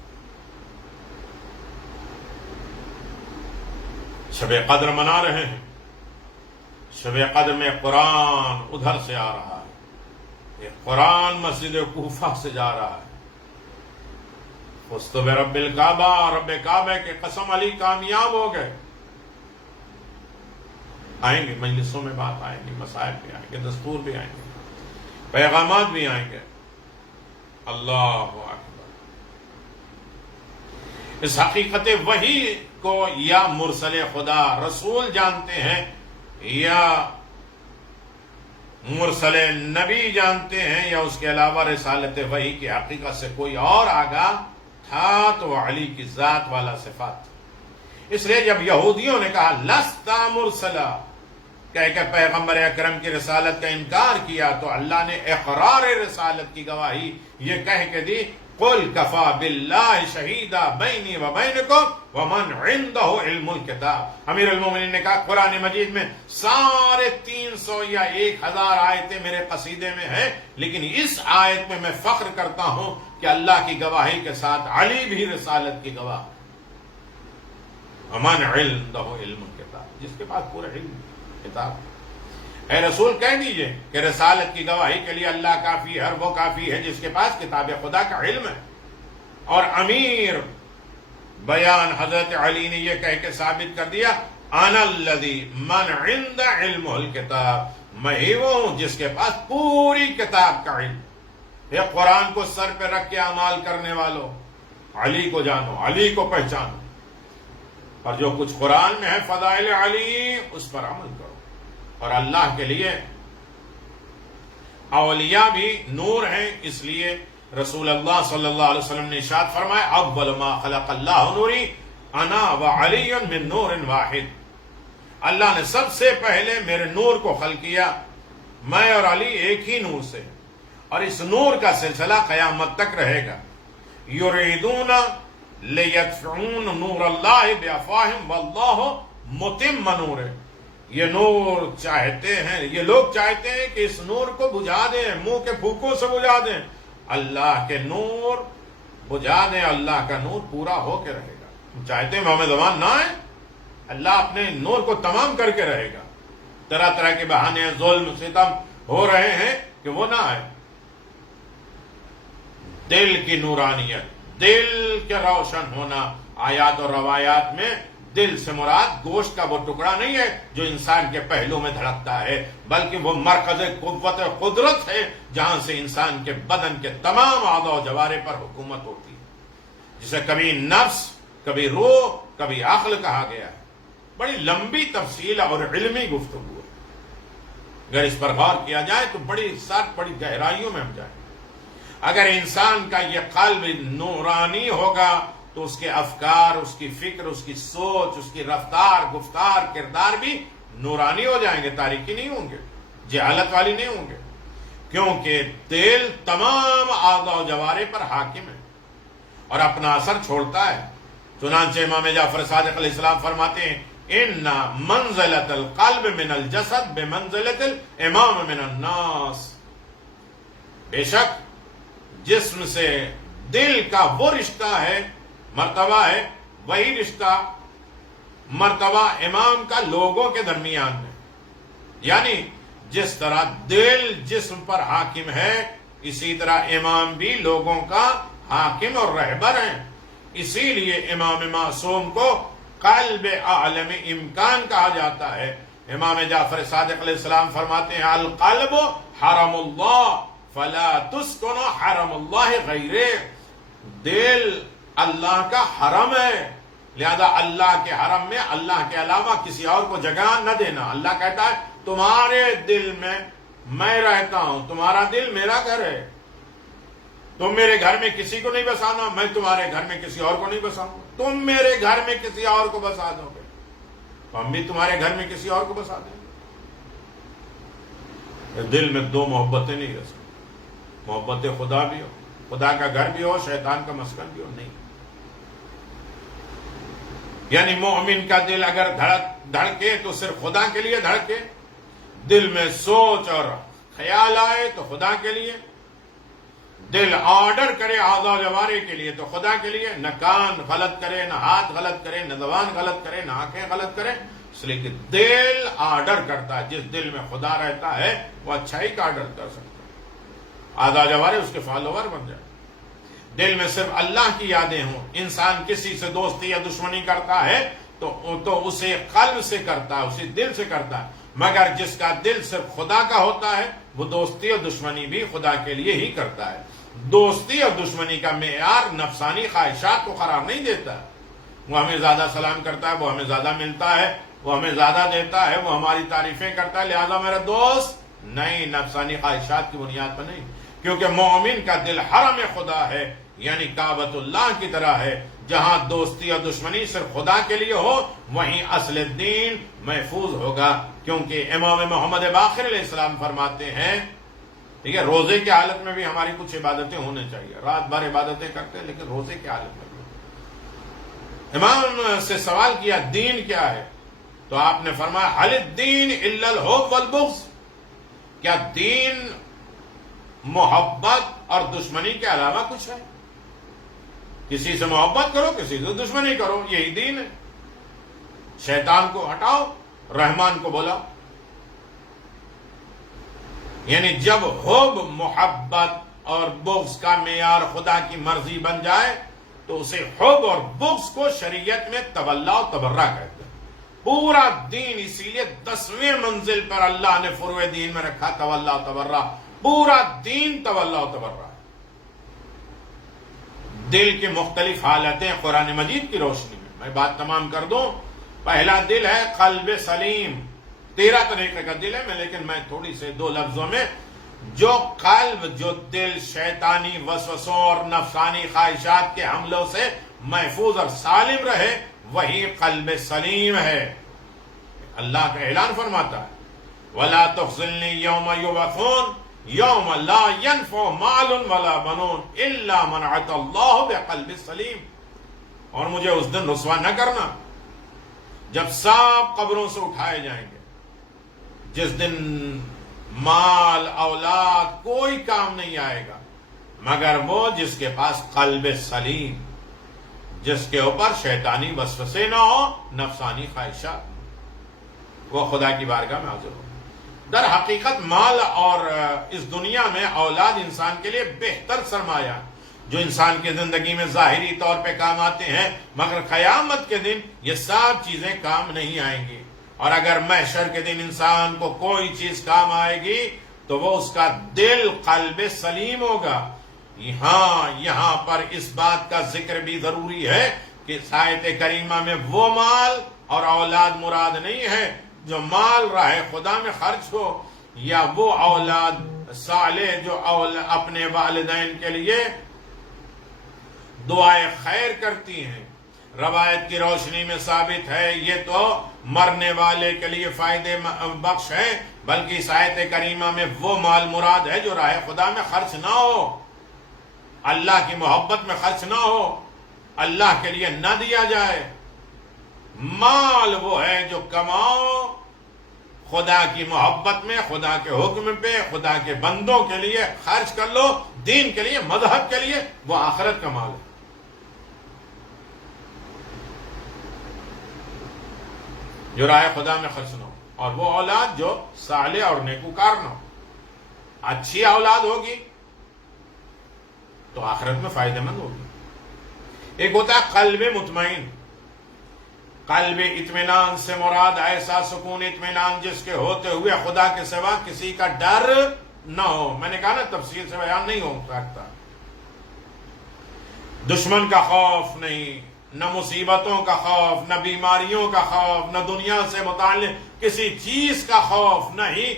شب قدر منا رہے ہیں، شب قدر میں قرآن ادھر سے آ رہا ہے، یہ قرآن مسجد کوفہ سے جا رہا ہے۔ فزت برب الکعبہ، رب کعبہ کے قسم علی کامیاب ہو گئے۔ آئیں گے مجلسوں میں بات آئیں گی، مسائل بھی آئیں گے، دستور بھی آئیں گے، پیغامات بھی آئیں گے۔ اللہ اکبر۔ اس حقیقت وحی کو یا مرسل خدا رسول جانتے ہیں یا مرسل نبی جانتے ہیں، یا اس کے علاوہ رسالت وحی کی حقیقت سے کوئی اور آگاہ تھا تو وہ علی کی ذات والا صفات تھی۔ اس لیے جب یہودیوں نے کہا لستا مرسلا، کہہ کہ پیغمبر اکرم کی رسالت کا انکار کیا، تو اللہ نے اقرار رسالت کی گواہی یہ کہہ کے دی قل کفا باللہ شہیدا بینی و بینکم ومن عنده علم الکتاب۔ امیر المومنین نے کہا قرآن مجید میں 350 یا 1000 آیتیں میرے قصیدے میں ہیں، لیکن اس آیت میں میں فخر کرتا ہوں کہ اللہ کی گواہی کے ساتھ علی بھی رسالت کی گواہ۔ ومن عنده علم الکتاب، جس کے پاس پورا علم کتاب۔ اے رسول کہہ دیجئے کہ رسالت کی گواہی کے لیے اللہ کافی ہے، اور وہ کافی ہے جس کے پاس کتاب خدا کا علم ہے۔ اور امیر بیان حضرت علی نے یہ کہہ کے ثابت کر دیا انا الذی من عند علم الکتاب، میں ہی وہ ہوں جس کے پاس پوری کتاب کا علم۔ یہ قرآن کو سر پہ رکھ کے اعمال کرنے والوں، علی کو جانو، علی کو پہچانو، اور جو کچھ قرآن میں ہے فضائل علی اس پر عمل کرو۔ اور اللہ کے لیے اولیاء بھی نور ہیں، اس لیے رسول اللہ صلی اللہ علیہ وسلم نے ارشاد فرمایا اول ما خلق اللہ نوری انا وعلی من نور واحد، اللہ نے سب سے پہلے میرے نور کو خلق کیا، میں اور علی ایک ہی نور سے، اور اس نور کا سلسلہ قیامت تک رہے گا۔ یریدون لیطفئوا نور اللہ بافواہہم واللہ متم نورہ، یہ نور چاہتے ہیں، یہ لوگ چاہتے ہیں کہ اس نور کو بجھا دیں، منہ کے پھوکوں سے بجھا دیں، اللہ کے نور بجھا دیں، اللہ کا نور پورا ہو کے رہے گا۔ چاہتے ہیں محمد زمان نہ آئے، اللہ اپنے نور کو تمام کر کے رہے گا۔ طرح طرح کے بہانے ظلم ستم ہو رہے ہیں کہ وہ نہ آئے۔ دل کی نورانیت، دل کے روشن ہونا، آیات اور روایات میں دل سے مراد گوشت کا وہ ٹکڑا نہیں ہے جو انسان کے پہلو میں دھڑکتا ہے، بلکہ وہ مرکز قوت قدرت ہے جہاں سے انسان کے بدن کے تمام اعضاء و جوارح پر حکومت ہوتی ہے، جسے کبھی نفس، کبھی روح، کبھی عقل کہا گیا ہے۔ بڑی لمبی تفصیل اور علمی گفتگو ہے، اگر اس پر غور کیا جائے تو بڑی گہرائیوں میں ہم جائیں۔ اگر انسان کا یہ قلب نورانی ہوگا تو اس کے افکار، اس کی فکر، اس کی سوچ، اس کی رفتار، گفتار، کردار بھی نورانی ہو جائیں گے، تاریکی نہیں ہوں گے، جہالت والی نہیں ہوں گے، کیونکہ دل تمام اعضاء و جوارح پر حاکم ہے اور اپنا اثر چھوڑتا ہے۔ چنانچہ امام جعفر صادق علیہ السلام فرماتے ہیں ان منزلۃ القلب من الجسد بمنزلۃ الامام من الناس، بے شک جسم سے دل کا وہ رشتہ ہے، مرتبہ ہے، وہی رشتہ مرتبہ امام کا لوگوں کے درمیان ہے، یعنی جس طرح دل جسم پر حاکم ہے اسی طرح امام بھی لوگوں کا حاکم اور رہبر ہیں. اسی لیے امام معصوم کو قلب عالم امکان کہا جاتا ہے. امام جعفر صادق علیہ السلام فرماتے ہیں القلب حرم اللہ فلا تسکن حرم اللہ غیرہ. دل اللہ کا حرم ہے، لہذا اللہ کے حرم میں اللہ کے علاوہ کسی اور کو جگہ نہ دینا. اللہ کہتا ہے تمہارے دل میں رہتا ہوں، تمہارا دل میرا گھر ہے، تم میرے گھر میں کسی کو نہیں بسانا، میں تمہارے گھر میں کسی اور کو نہیں بساؤں. تم میرے گھر میں کسی اور کو بسا دو گے تو ہم بھی تمہارے گھر میں کسی اور کو بسا دیں گے. دل میں دو محبتیں نہیں رہ سکتی، محبت خدا بھی ہو، خدا کا گھر بھی ہو، شیطان کا مسکن بھی ہو. نہیں، یعنی مومن کا دل اگر دھڑکے تو صرف خدا کے لیے دھڑکے، دل میں سوچ اور خیال آئے تو خدا کے لیے، دل آرڈر کرے اعضاء جوارح کے لیے تو خدا کے لیے، نہ کان غلط کرے، نہ ہاتھ غلط کرے، نہ زبان غلط کرے، نہ آنکھیں غلط کرے. اس لیے کہ دل آرڈر کرتا ہے، جس دل میں خدا رہتا ہے وہ اچھائی کا آرڈر کر سکتا ہے، اعضاء جوارح اس کے فالوور بن جائے. دل میں صرف اللہ کی یادیں ہوں. انسان کسی سے دوستی یا دشمنی کرتا ہے تو اسے قلب سے کرتا ہے، اسے دل سے کرتا ہے، مگر جس کا دل صرف خدا کا ہوتا ہے وہ دوستی اور دشمنی بھی خدا کے لیے ہی کرتا ہے. دوستی اور دشمنی کا معیار نفسانی خواہشات کو قرار نہیں دیتا. وہ ہمیں زیادہ سلام کرتا ہے، وہ ہمیں زیادہ ملتا ہے، وہ ہمیں زیادہ دیتا ہے، وہ ہماری تعریفیں کرتا ہے لہذا میرا دوست. نہیں، نفسانی خواہشات کی بنیاد پر نہیں، کیونکہ مومن کا دل حرم خدا ہے، یعنی کعبۃ اللہ کی طرح ہے. جہاں دوستی اور دشمنی صرف خدا کے لیے ہو وہیں اصل دین محفوظ ہوگا. کیونکہ امام محمد باقر علیہ السلام فرماتے ہیں، ٹھیک ہے، روزے کی حالت میں بھی ہماری کچھ عبادتیں ہونے چاہیے. رات بھر عبادتیں کرتے ہیں لیکن روزے کی حالت میں بھی. امام سے سوال کیا دین کیا ہے تو آپ نے فرمایا حل الدین الا الحب والبغض. کیا دین محبت اور دشمنی کے علاوہ کچھ ہے؟ کسی سے محبت کرو، کسی سے دشمنی کرو، یہی دین ہے. شیطان کو ہٹاؤ، رحمان کو بولاؤ. یعنی جب حب، محبت اور بغض کا معیار خدا کی مرضی بن جائے تو اسے حب اور بغض کو شریعت میں تولا و تبرہ کہتے ہیں. پورا دین اسی لیے 10ویں منزل پر اللہ نے فروع دین میں رکھا تولا و تبرہ. پورا دین تولا و تبرہ. دل کی مختلف حالتیں قرآن مجید کی روشنی میں بات تمام کر دوں. پہلا دل ہے قلب سلیم. 13 طریقے کا دل ہے لیکن میں تھوڑی سے 2 لفظوں میں، جو قلب، جو دل شیطانی وسوسوں اور نفسانی خواہشات کے حملوں سے محفوظ اور سالم رہے وہی قلب سلیم ہے. اللہ کا اعلان فرماتا ہے وَلَا تُخْزِلْنِي يَوْمَ يُبْعَثُونَ يَوْمَ لَا يَنْفَعُ مَالٌ وَلَا بَنُونَ إِلَّا مَنْ أَتَى اللَّهَ بِقَلْبٍ سَلِيمٍ. اور مجھے اس دن رسوا نہ کرنا جب سب قبروں سے اٹھائے جائیں گے، جس دن مال اولاد کوئی کام نہیں آئے گا مگر وہ جس کے پاس قلب سلیم، جس کے اوپر شیطانی وسوسے نہ ہو، نفسانی خواہشات، وہ خدا کی بارگاہ میں حاضر ہو. در حقیقت مال اور اس دنیا میں اولاد انسان کے لیے بہتر سرمایہ جو انسان کی زندگی میں ظاہری طور پہ کام آتے ہیں، مگر قیامت کے دن یہ سب چیزیں کام نہیں آئیں گی. اور اگر محشر کے دن انسان کو کوئی چیز کام آئے گی تو وہ اس کا دل قلب سلیم ہوگا. یہاں پر اس بات کا ذکر بھی ضروری ہے کہ آیت کریمہ میں وہ مال اور اولاد مراد نہیں ہے جو مال راہ خدا میں خرچ ہو، یا وہ اولاد صالح جو اپنے والدین کے لیے دعائیں خیر کرتی ہیں. روایت کی روشنی میں ثابت ہے یہ تو مرنے والے کے لیے فائدے بخش ہے، بلکہ اس آیت کریمہ میں وہ مال مراد ہے جو راہ خدا میں خرچ نہ ہو، اللہ کی محبت میں خرچ نہ ہو، اللہ کے لیے نہ دیا جائے. مال وہ ہے جو کماؤ خدا کی محبت میں، خدا کے حکم پہ، خدا کے بندوں کے لیے خرچ کر لو، دین کے لیے، مذہب کے لیے، وہ آخرت کا مال ہے. جو راہ خدا میں خرچ نہ ہو، اور وہ اولاد جو صالح اور نیکوکار نہ ہو۔ اچھی اولاد ہوگی تو آخرت میں فائدہ مند ہوگی۔ ایک ہوتا ہے قلب مطمئن۔ قلب اطمینان سے مراد ایسا سکون اطمینان جس کے ہوتے ہوئے خدا کے سوا کسی کا ڈر نہ ہو۔ میں نے کہا نا تفصیل سے بیان نہیں ہو سکتا۔ دشمن کا خوف نہیں، نہ مصیبتوں کا خوف، نہ بیماریوں کا خوف، نہ دنیا سے متعلق کسی چیز کا خوف، نہ ہی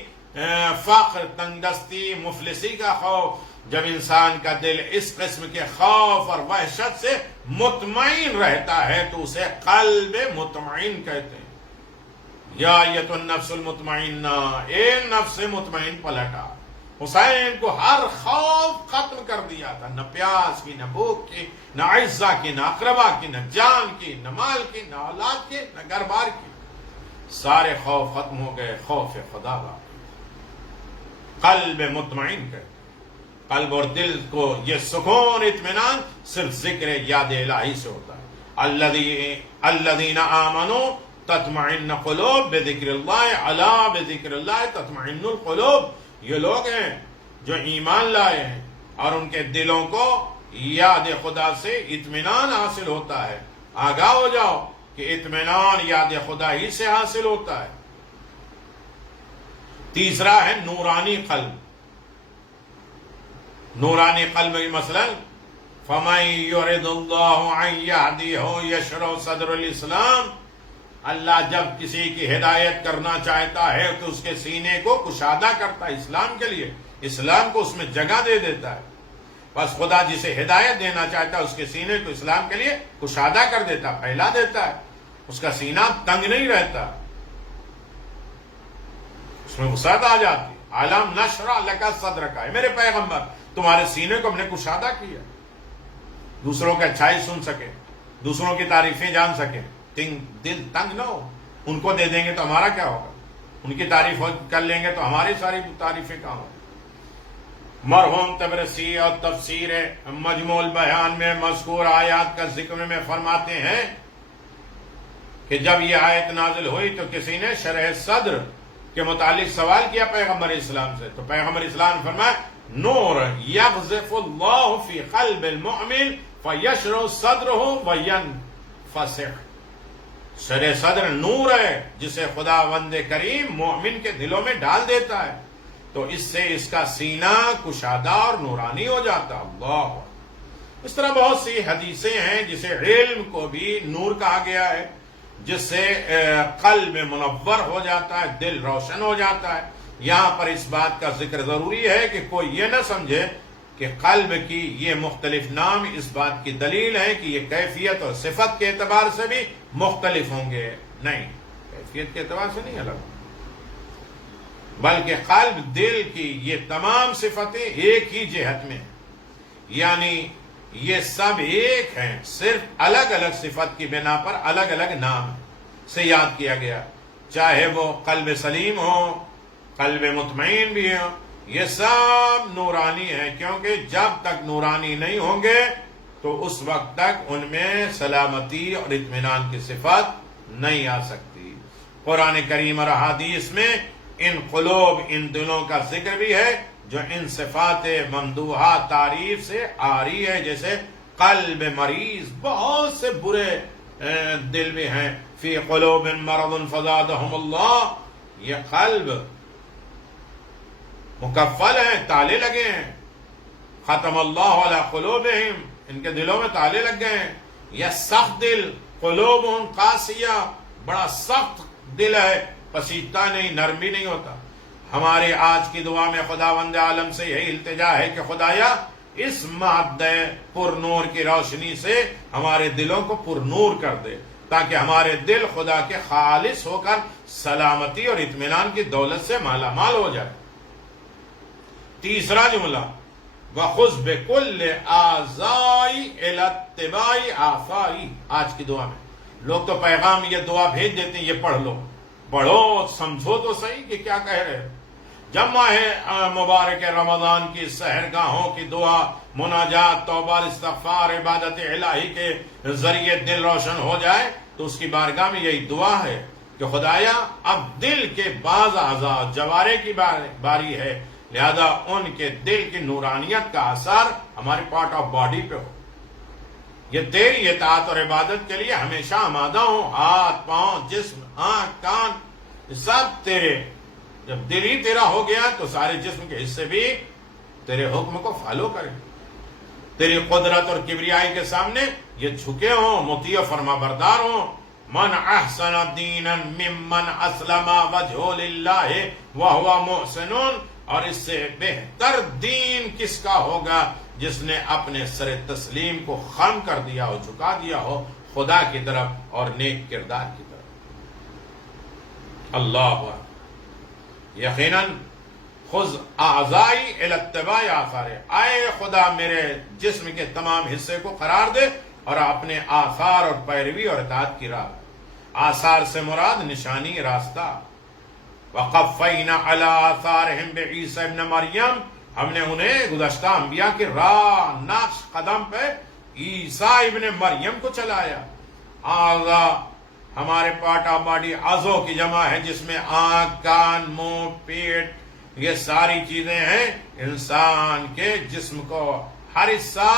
فقر، تنگدستی، مفلسی کا خوف۔ جب انسان کا دل اس قسم کے خوف اور وحشت سے مطمئن رہتا ہے تو اسے قلب مطمئن کہتے ہیں۔ یا ایتھا النفس المطمئنہ، اے نفس مطمئن پلٹا۔ حسین کو ہر خوف ختم کر دیا تھا، نہ پیاس کی، نہ بھوک کی، نہ عزہ کی، نہ اقربا کی، نہ جان کی، نہ مال کی، نہ اولاد کی، نہ گھر بار کی۔ سارے خوف ختم ہو گئے، خوف خدا باقی۔ قلب مطمئن کہتے ہیں۔ قلب اور دل کو یہ سکون اطمینان صرف ذکر یاد الہی سے ہوتا ہے۔ الذین آمنوا تطمئن قلوب بذکر اللہ، الا بذکر اللہ تطمئن القلوب۔ یہ لوگ ہیں جو ایمان لائے ہیں اور ان کے دلوں کو یاد خدا سے اطمینان حاصل ہوتا ہے۔ آگاہ ہو جاؤ کہ اطمینان یاد خدا ہی سے حاصل ہوتا ہے۔ تیسرا ہے نورانی قلب۔ نورانی قلب مثلا فَمَن يُرِدُ اللَّهُ أَن يَهْدِيَهُ يَشْرَحْ صَدْرَ الْإِسْلَامِ۔ اللہ جب کسی کی ہدایت کرنا چاہتا ہے تو اس کے سینے کو کشادہ کرتا ہے اسلام کے لیے، اسلام کو اس میں جگہ دے دیتا ہے۔ بس خدا جسے ہدایت دینا چاہتا ہے اس کے سینے کو اسلام کے لیے کشادہ کر دیتا ہے، پھیلا دیتا ہے، اس کا سینہ تنگ نہیں رہتا، اس میں وسعت آ جاتی۔ عَلَمْ نَشْرَحْ لَكَ صَدْرَكَ، ہے میرے پیغمبر تمہارے سینے کو ہم نے کشادہ کیا، دوسروں کی اچھائی سن سکے، دوسروں کی تعریفیں جان سکے، دل تنگ نہ ہو۔ ان کو دے دیں گے تو ہمارا کیا ہوگا، ان کی تعریف کر لیں گے تو ہماری ساری تعریفیں کہاں ہوں۔ مرحوم تبرسی اور تفسیر مجموع البیان میں مذکور آیات کا ذکر میں فرماتے ہیں کہ جب یہ آیت نازل ہوئی تو کسی نے شرح صدر کے متعلق سوال کیا پیغمبر اسلام سے، تو پیغمبر اسلام نے فرمایا نور یقذف اللہ فی قلب المؤمن فیشرح صدرہ وینفسح۔ شرح صدر نور ہے جسے خداوند کریم مومن کے دلوں میں ڈال دیتا ہے، تو اس سے اس کا سینہ کشادہ اور نورانی ہو جاتا۔ اللہ، اس طرح بہت سی حدیثیں ہیں جسے علم کو بھی نور کہا گیا ہے، جس سے قلب منور ہو جاتا ہے، دل روشن ہو جاتا ہے۔ یہاں پر اس بات کا ذکر ضروری ہے کہ کوئی یہ نہ سمجھے کہ قلب کی یہ مختلف نام اس بات کی دلیل ہے کہ یہ کیفیت اور صفت کے اعتبار سے بھی مختلف ہوں گے، نہیں، کیفیت کے اعتبار سے نہیں الگ، بلکہ قلب دل کی یہ تمام صفتیں ایک ہی جہت میں ہیں، یعنی یہ سب ایک ہیں، صرف الگ الگ صفت کی بنا پر الگ الگ نام سے یاد کیا گیا، چاہے وہ قلب سلیم ہو، قلب مطمئن بھی ہو، یہ سب نورانی ہیں، کیونکہ جب تک نورانی نہیں ہوں گے تو اس وقت تک ان میں سلامتی اور اطمینان کی صفت نہیں آ سکتی۔ قرآن کریم اور احادیث میں ان قلوب، ان دلوں کا ذکر بھی ہے جو ان صفات ممدوحہ تعریف سے آ رہی ہے، جیسے قلب مریض، بہت سے برے دل بھی ہیں، فی قلوب مرض فزادہم اللہ، یہ قلب مکفل ہیں، تالے لگے ہیں، ختم اللہ علی قلوبہم، ان کے دلوں میں تالے لگ گئے ہیں۔ یہ سخت دل، قلوبہم قاسیہ، بڑا سخت دل ہے، پسیتا نہیں، نرم بھی نہیں ہوتا۔ ہمارے آج کی دعا میں خداوند عالم سے یہی التجا ہے کہ خدایا اس مادہ پر نور کی روشنی سے ہمارے دلوں کو پر نور کر دے، تاکہ ہمارے دل خدا کے خالص ہو کر سلامتی اور اطمینان کی دولت سے مالا مال ہو جائے۔ تیسرا جملہ وَخُذْ بِكُلِّ آزائی الاتبائی آفائی، آج کی دعا میں لوگ تو پیغام یہ دعا بھیج دیتے ہیں، یہ پڑھ لو، پڑھو، سمجھو تو صحیح کہ کیا کہہ رہے۔ جب ماہ مبارک رمضان کی سحرگاہوں کی دعا، مناجات، توبہ، استغفار، عبادت الہی کے ذریعے دل روشن ہو جائے تو اس کی بارگاہ میں یہی دعا ہے کہ خدایا اب دل کے بعض اعضاء جوارے کی باری ہے، لہذا ان کے دل کی نورانیت کا اثر ہمارے پارٹ آف باڈی پہ ہو، یہ تیری اطاعت اور عبادت کے لیے ہمیشہ آمادہ ہوں، ہاتھ پاؤں جسم آنکھ کان سب تیرے۔ جب دل ہی تیرا ہو گیا تو سارے جسم کے حصے بھی تیرے حکم کو فالو کریں، تیری قدرت اور کبریائی کے سامنے یہ جھکے ہوں، مطیع فرما بردار ہوں۔ من احسن دینا ممن اسلم وجہ للہ وہو محسن، اور اس سے بہتر دین کس کا ہوگا جس نے اپنے سر تسلیم کو خم کر دیا ہو، جھکا دیا ہو خدا کی طرف اور نیک کردار کی طرف۔ اللہ اکبر۔ یقیناً خذ اعضائی الی اتباع آثار، آئے خدا میرے جسم کے تمام حصے کو قرار دے اور اپنے آثار اور پیروی اور اطاعت کی راہ۔ آثار سے مراد نشانی، راستہ۔ وقفینا علی آثارہم بعیسی ابن مریم، ہم نے انہیں گزشتہ انبیاء کی راہ نقش قدم پہ عیسیٰ ابن مریم کو چلایا۔ اعضاء ہمارے پارٹ آف باڈی، اعضوں کی جمع ہے جس میں آنکھ کان منہ پیٹ یہ ساری چیزیں ہیں۔ انسان کے جسم کو ہر حصہ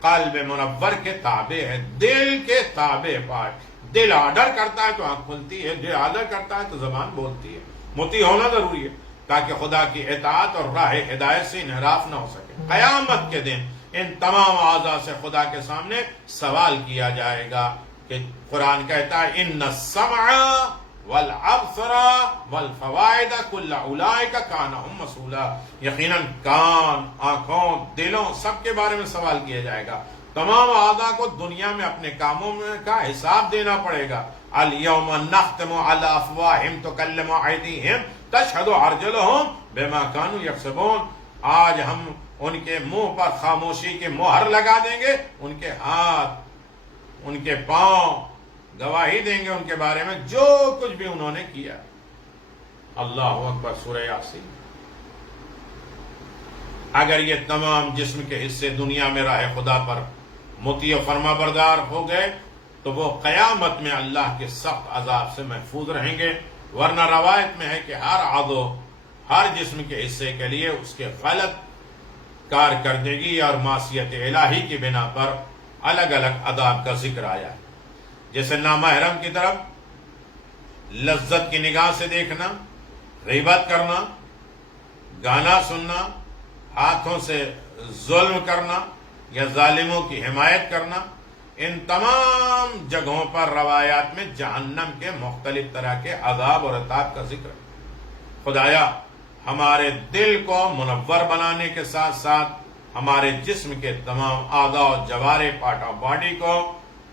قلب منور کے تابع ہے، دل کے تابع پارٹ۔ دل آرڈر کرتا ہے تو آنکھ کھلتی ہے، دل آرڈر کرتا ہے تو زبان بولتی ہے۔ مطیع ہونا ضروری ہے تاکہ خدا کی اطاعت اور راہ ہدایت سے انحراف نہ ہو سکے۔ قیامت کے دن ان تمام اعضاء سے خدا کے سامنے سوال کیا جائے گا کہ قرآن کہتا ہے ان السمع والابصر والفوائد کل اولئک کان مسئولا، یقیناً کان، آنکھوں، دلوں سب کے بارے میں سوال کیا جائے گا۔ تمام اعضاء کو دنیا میں اپنے کاموں میں کا حساب دینا پڑے گا۔ الیوم نختم علی افواہہم تکلم ایدیہم تشہد ارجلہم بما کانوا یکسبون، آج ہم ان کے منہ پر خاموشی کی مہر لگا دیں گے، ان کے ہاتھ ان کے پاؤں گواہی دیں گے ان کے بارے میں جو کچھ بھی انہوں نے کیا۔ اللہ اکبر۔ سورہ یاسین۔ اگر یہ تمام جسم کے حصے دنیا میں راہ خدا پر مطیع فرما بردار ہو گئے تو وہ قیامت میں اللہ کے سخت عذاب سے محفوظ رہیں گے، ورنہ روایت میں ہے کہ ہر عضو، ہر جسم کے حصے کے لیے اس کے غلط کارکردگی اور معصیت الہی کی بنا پر الگ الگ عذاب کا ذکر آیا ہے، جیسے نامحرم کی طرف لذت کی نگاہ سے دیکھنا، غیبت کرنا، گانا سننا، ہاتھوں سے ظلم کرنا یا ظالموں کی حمایت کرنا، ان تمام جگہوں پر روایات میں جہنم کے مختلف طرح کے عذاب اور عذاب کا ذکر ہے۔ خدایا ہمارے دل کو منور بنانے کے ساتھ ساتھ ہمارے جسم کے تمام اعضاء و جوارے پارٹ آف باڈی کو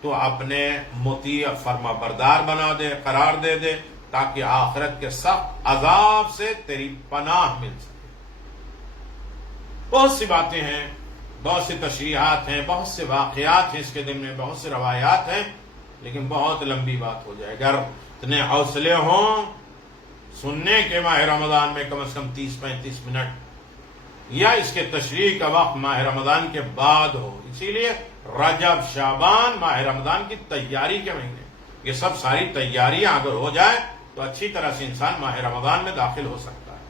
تو اپنے مطیع فرما بردار بنا دے، قرار دے دے، تاکہ آخرت کے سخت عذاب سے تیری پناہ مل سکے۔ بہت سی باتیں ہیں، بہت سی تشریحات ہیں، بہت سے واقعات ہیں اس کے دن میں، بہت سے روایات ہیں، لیکن بہت لمبی بات ہو جائے۔ اگر اتنے حوصلے ہوں سننے کے ماہ رمضان میں کم از کم 30-35 منٹ، یا اس کے تشریح کا وقت ماہ رمضان کے بعد ہو، اسی لیے رجب شعبان ماہ رمضان کی تیاری کے مہینے، یہ سب ساری تیاریاں اگر ہو جائے تو اچھی طرح سے انسان ماہ رمضان میں داخل ہو سکتا ہے۔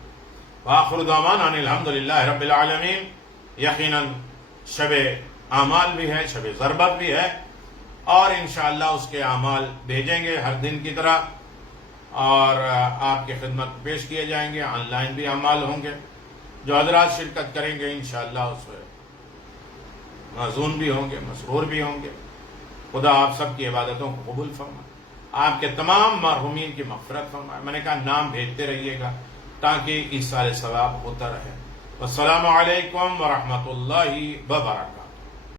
وآخر دعوانا ان الحمدللہ رب العالمین۔ یقیناً شب اعمال بھی ہے، شب ضربت بھی ہے، اور انشاءاللہ اس کے اعمال بھیجیں گے ہر دن کی طرح، اور آپ کی خدمت پیش کیے جائیں گے۔ آن لائن بھی اعمال ہوں گے، جو حضرات شرکت کریں گے انشاءاللہ اس میں معزون بھی ہوں گے، مسرور بھی ہوں گے۔ خدا آپ سب کی عبادتوں کو قبول فرمائے، آپ کے تمام مرحومین کی مغفرت فرمائے۔ میں نے کہا نام بھیجتے رہیے گا تاکہ ایصال ثواب ہوتا رہے۔ والسلام علیکم ورحمۃ اللہ وبرکاتہ۔